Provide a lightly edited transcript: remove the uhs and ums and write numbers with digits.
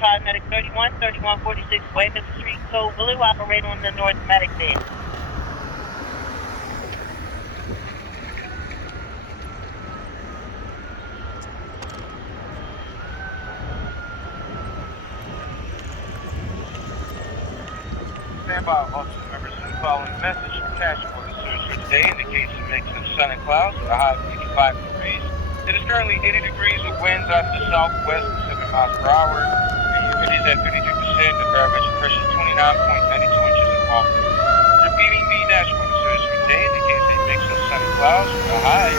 Medic 31, 3146 Weymouth Street, Code Blue, operating on the North Medic bed. Stand by, officer members. The following message attached for the search for today indicates a mix of sun and clouds with a high of 85 degrees. It is currently 80 degrees with winds out of the southwest at 7 miles per hour. The humidity is at 53%. The barometric pressure is 29.92 inches of water. Repeating, the dashboard search for today indicates a mix of sun and clouds with a high